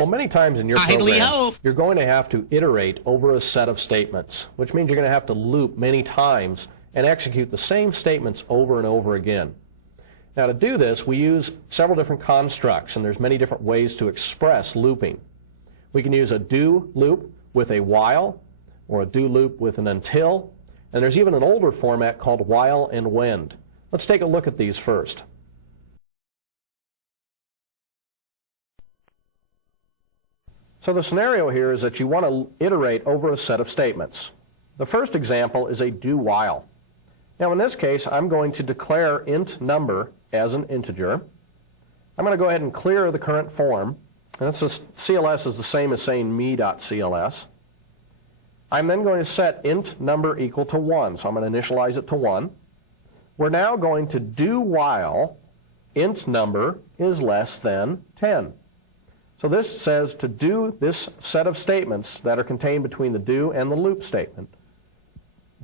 Well, many times in your program, you're going to have to iterate over a set of statements, which means you're going to have to loop many times and execute the same statements over and over again. Now, to do this, we use several different constructs, and there's many different ways to express looping. We can use a do loop with a while, or a do loop with an until, and there's even an older format called while and when. Let's take a look at these first. So the scenario here is that you want to iterate over a set of statements. The first example is a do while. Now in this case, I'm going to declare int number as an integer. I'm going to go ahead and clear the current form. And it's CLS is the same as saying me.cls. I'm then going to set int number equal to 1. So I'm going to initialize it to 1. We're now going to do while int number is less than 10. So this says to do this set of statements that are contained between the do and the loop statement.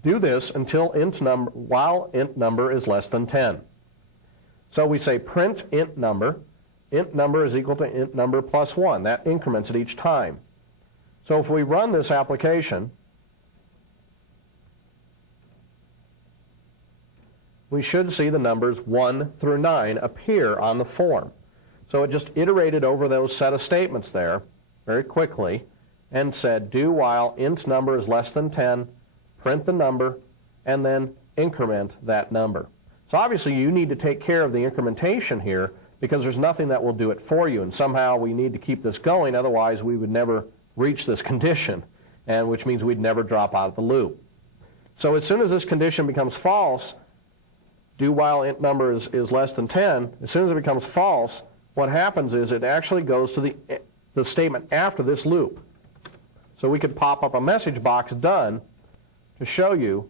Do this until while int number is less than 10. So we say print int number. Int number is equal to int number plus 1. That increments it each time. So if we run this application, we should see the numbers 1 through 9 appear on the form. So it just iterated over those set of statements there very quickly and said do while int number is less than 10, print the number, and then increment that number. So obviously you need to take care of the incrementation here because there's nothing that will do it for you, and somehow we need to keep this going, otherwise we would never reach this condition, and which means we'd never drop out of the loop. So as soon as this condition becomes false, do while int number is less than 10, as soon as it becomes false, what happens is it actually goes to the statement after this loop. So we could pop up a message box done to show you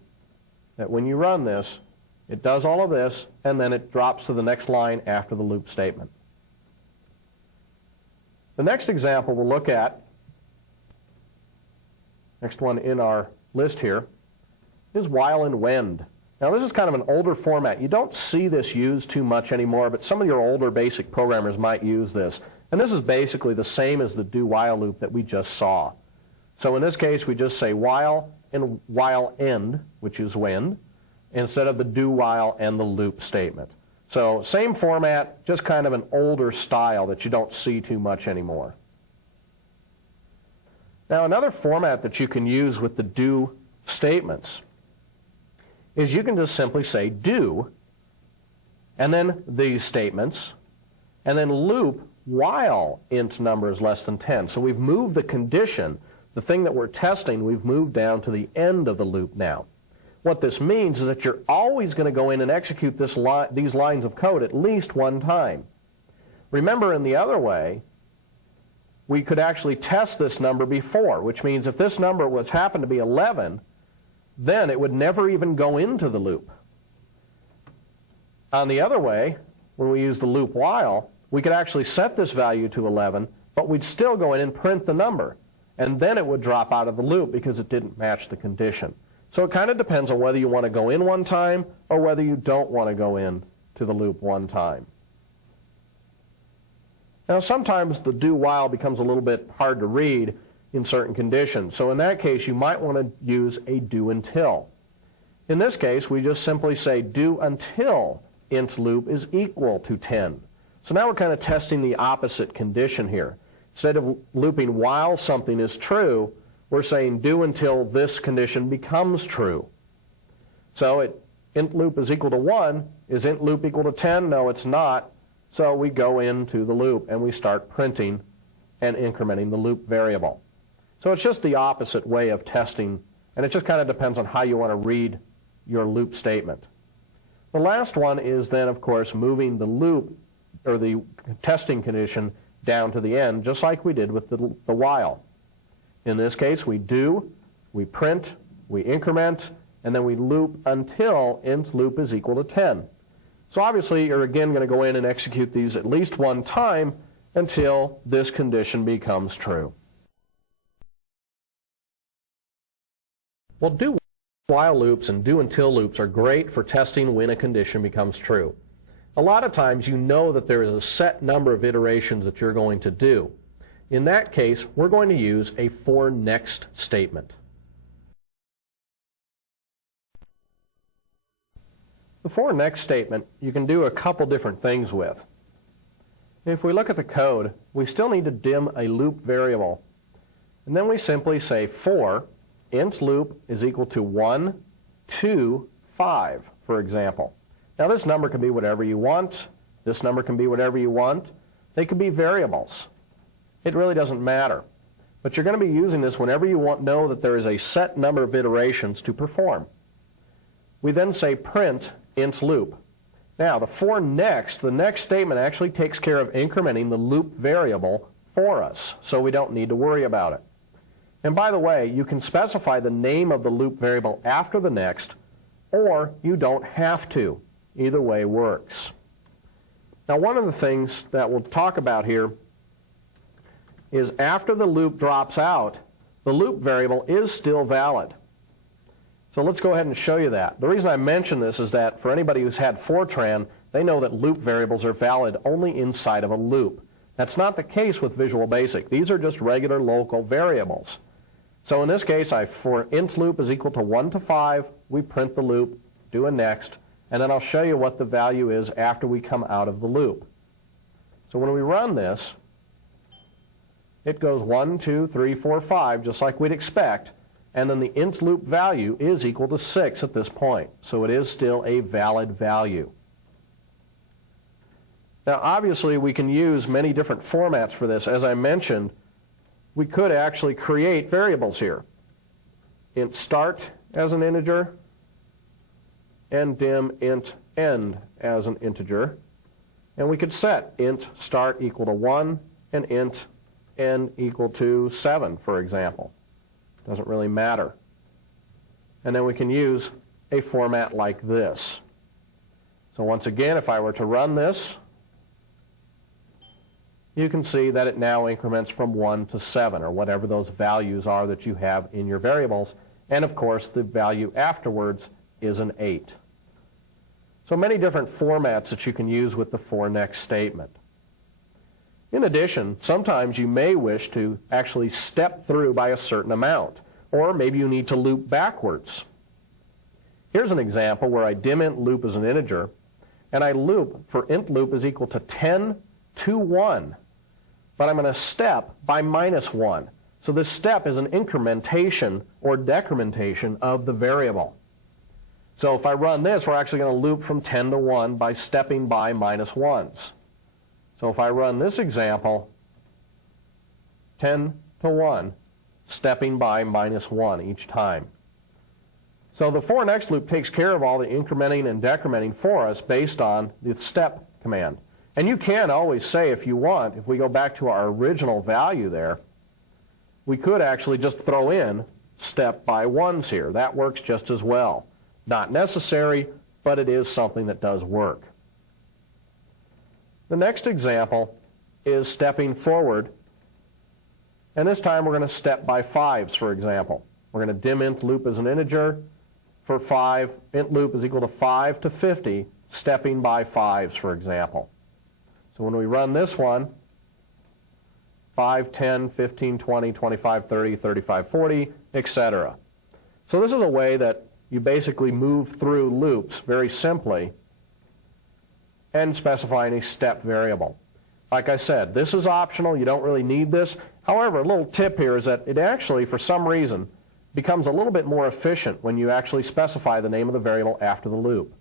that when you run this, it does all of this, and then it drops to the next line after the loop statement. The next example we'll look at, next one in our list here, is while and when. Now this is kind of an older format. You don't see this used too much anymore, but some of your older basic programmers might use this. And this is basically the same as the do while loop that we just saw. So in this case, we just say while and while end, which is when, instead of the do while and the loop statement. So same format, just kind of an older style that you don't see too much anymore. Now another format that you can use with the do statements is you can just simply say do, and then these statements, and then loop while int number is less than 10. So we've moved the condition, the thing that we're testing, we've moved down to the end of the loop now. What this means is that you're always going to go in and execute these lines of code at least one time. Remember, in the other way, we could actually test this number before, which means if this number happened to be 11, then it would never even go into the loop. On the other way, when we use the loop while, we could actually set this value to 11, but we'd still go in and print the number, and then it would drop out of the loop because it didn't match the condition. So it kind of depends on whether you want to go in one time or whether you don't want to go in to the loop one time. Now sometimes the do while becomes a little bit hard to read in certain conditions. So in that case, you might want to use a do until. In this case, we just simply say do until int loop is equal to 10. So now we're kind of testing the opposite condition here. Instead of looping while something is true, we're saying do until this condition becomes true. So int loop is equal to 1. Is int loop equal to 10? No, it's not. So we go into the loop and we start printing and incrementing the loop variable. So it's just the opposite way of testing, and it just kind of depends on how you want to read your loop statement. The last one is then, of course, moving the loop or the testing condition down to the end, just like we did with the while. In this case, we do, we print, we increment, and then we loop until int loop is equal to 10. So obviously, you're again going to go in and execute these at least one time until this condition becomes true. Well, do while loops and do until loops are great for testing when a condition becomes true. A lot of times you know that there is a set number of iterations that you're going to do. In that case, we're going to use a for next statement. The for next statement you can do a couple different things with. If we look at the code, we still need to dim a loop variable. And then we simply say for int loop is equal to 1, 2, 5, for example. Now this number can be whatever you want. This number can be whatever you want. They could be variables. It really doesn't matter. But you're going to be using this whenever you know that there is a set number of iterations to perform. We then say print int loop. Now the for next, the next statement actually takes care of incrementing the loop variable for us, so we don't need to worry about it. And by the way, you can specify the name of the loop variable after the next, or you don't have to. Either way works. Now one of the things that we'll talk about here is after the loop drops out, the loop variable is still valid. So let's go ahead and show you that. The reason I mention this is that for anybody who's had Fortran, they know that loop variables are valid only inside of a loop. That's not the case with Visual Basic. These are just regular local variables. So in this case, for int loop is equal to 1 to 5, we print the loop, do a next, and then I'll show you what the value is after we come out of the loop. So when we run this, it goes 1, 2, 3, 4, 5, just like we'd expect, and then the int loop value is equal to 6 at this point. So it is still a valid value. Now obviously we can use many different formats for this. As I mentioned, we could actually create variables here. Int start as an integer, and dim int end as an integer. And we could set int start equal to 1 and int end equal to 7, for example. Doesn't really matter. And then we can use a format like this. So once again, if I were to run this, you can see that it now increments from 1 to 7, or whatever those values are that you have in your variables. And of course, the value afterwards is an 8. So many different formats that you can use with the for next statement. In addition, sometimes you may wish to actually step through by a certain amount, or maybe you need to loop backwards. Here's an example where I dim int loop as an integer, and I loop for int loop is equal to 10 to 1, but I'm going to step by -1. So this step is an incrementation or decrementation of the variable. So if I run this, we're actually going to loop from 10 to 1 by stepping by -1s. So if I run this example, 10 to 1, stepping by -1 each time. So the for next loop takes care of all the incrementing and decrementing for us based on the step command. And you can always say, if you want, if we go back to our original value there, we could actually just throw in step by 1s here. That works just as well. Not necessary, but it is something that does work. The next example is stepping forward, and this time we're going to step by 5s, for example. We're going to dim int loop as an integer. For 5, int loop is equal to 5 to 50, stepping by 5s, for example. So when we run this one, 5, 10, 15, 20, 25, 30, 35, 40, etc. So this is a way that you basically move through loops very simply and specifying a step variable. Like I said, this is optional. You don't really need this. However, a little tip here is that it actually, for some reason, becomes a little bit more efficient when you actually specify the name of the variable after the loop.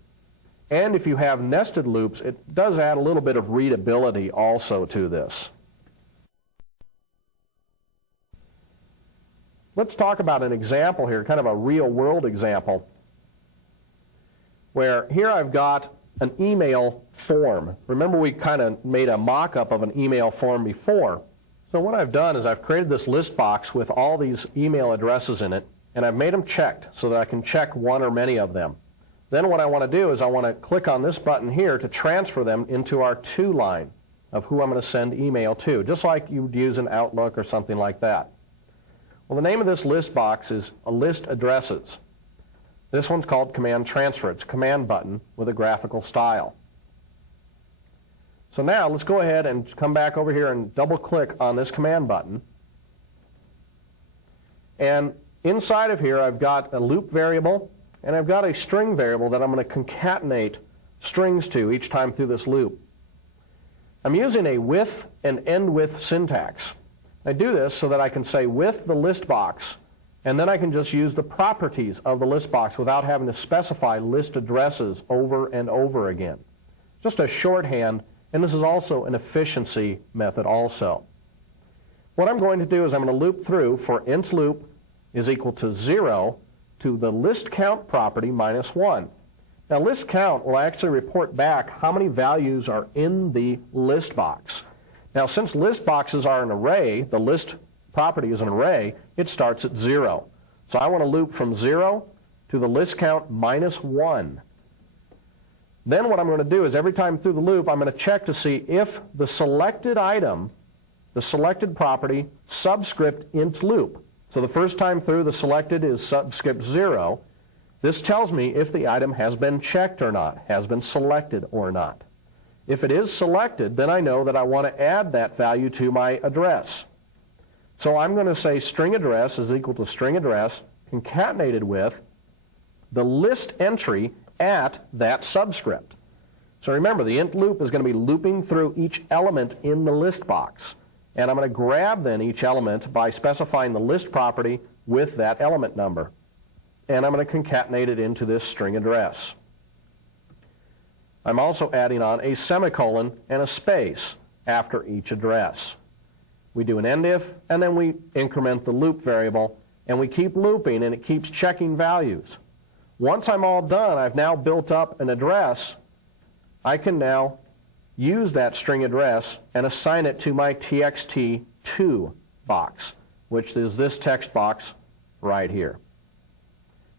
And if you have nested loops, it does add a little bit of readability also to this. Let's talk about an example here, kind of a real-world example, where here I've got an email form. Remember we kind of made a mock-up of an email form before. So what I've done is I've created this list box with all these email addresses in it, and I've made them checked so that I can check one or many of them. Then what I want to do is I want to click on this button here to transfer them into our to line of who I'm going to send email to, just like you would use in Outlook or something like that. Well, the name of this list box is a list addresses. This one's called command transfer. It's a command button with a graphical style. So now let's go ahead and come back over here and double click on this command button. And inside of here I've got a loop variable and I've got a string variable that I'm going to concatenate strings to each time through this loop. I'm using a with and end with syntax. I do this so that I can say with the list box, and then I can just use the properties of the list box without having to specify list addresses over and over again. Just a shorthand, and this is also an efficiency method also. What I'm going to do is I'm going to loop through for int loop is equal to 0 to the list count property minus 1. Now list count will actually report back how many values are in the list box. Now since list boxes are an array, the list property is an array, it starts at 0. So I want to loop from 0 to the list count minus 1. Then what I'm going to do is every time through the loop I'm going to check to see if the selected item, the selected property, subscript int loop. So the first time through the selected is subscript 0. This tells me if the item has been checked or not, has been selected or not. If it is selected, then I know that I want to add that value to my address. So I'm going to say string address is equal to string address concatenated with the list entry at that subscript. So remember, the int loop is going to be looping through each element in the list box. And I'm going to grab then each element by specifying the list property with that element number. And I'm going to concatenate it into this string address. I'm also adding on a semicolon and a space after each address. We do an end if, and then we increment the loop variable, and we keep looping, and it keeps checking values. Once I'm all done, I've now built up an address. I can now use that string address and assign it to my txt2 box, which is this text box right here.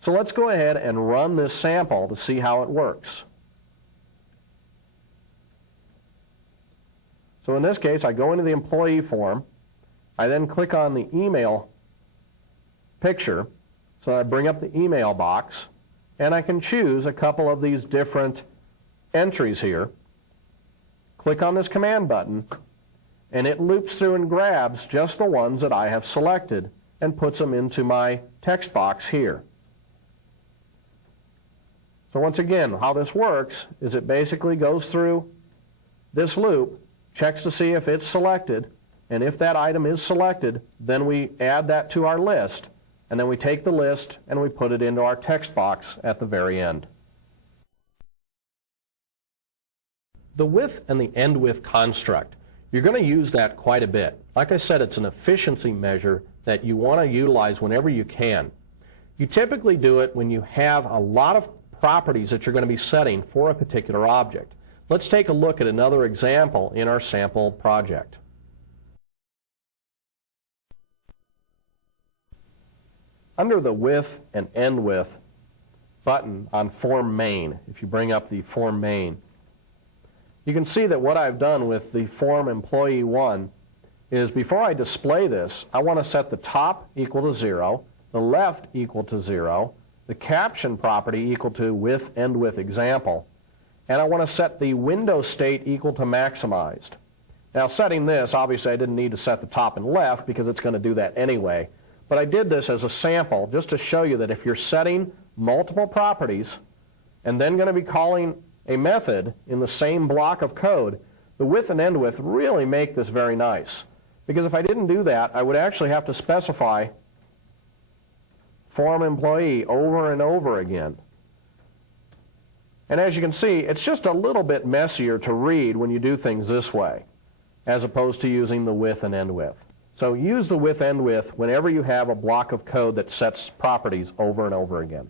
So let's go ahead and run this sample to see how it works. So in this case, I go into the employee form. I then click on the email picture, so I bring up the email box, and I can choose a couple of these different entries here. Click on this command button, and it loops through and grabs just the ones that I have selected and puts them into my text box here. So once again, how this works is it basically goes through this loop, checks to see if it's selected, and if that item is selected, then we add that to our list, and then we take the list and we put it into our text box at the very end. The with and the end with construct, you're going to use that quite a bit. Like I said, it's an efficiency measure that you want to utilize whenever you can. You typically do it when you have a lot of properties that you're going to be setting for a particular object. Let's take a look at another example in our sample project. Under the with and end with button on form main, if you bring up the form main, you can see that what I've done with the form employee 1 is before I display this, I want to set the top equal to 0, the left equal to 0, the caption property equal to with end with example, and I want to set the window state equal to maximized. Now setting this, obviously I didn't need to set the top and left because it's going to do that anyway, but I did this as a sample just to show you that if you're setting multiple properties and then going to be calling a method in the same block of code, the with and end with really make this very nice. Because if I didn't do that, I would actually have to specify form employee over and over again. And as you can see, it's just a little bit messier to read when you do things this way, as opposed to using the with and end with. So use the with end with whenever you have a block of code that sets properties over and over again.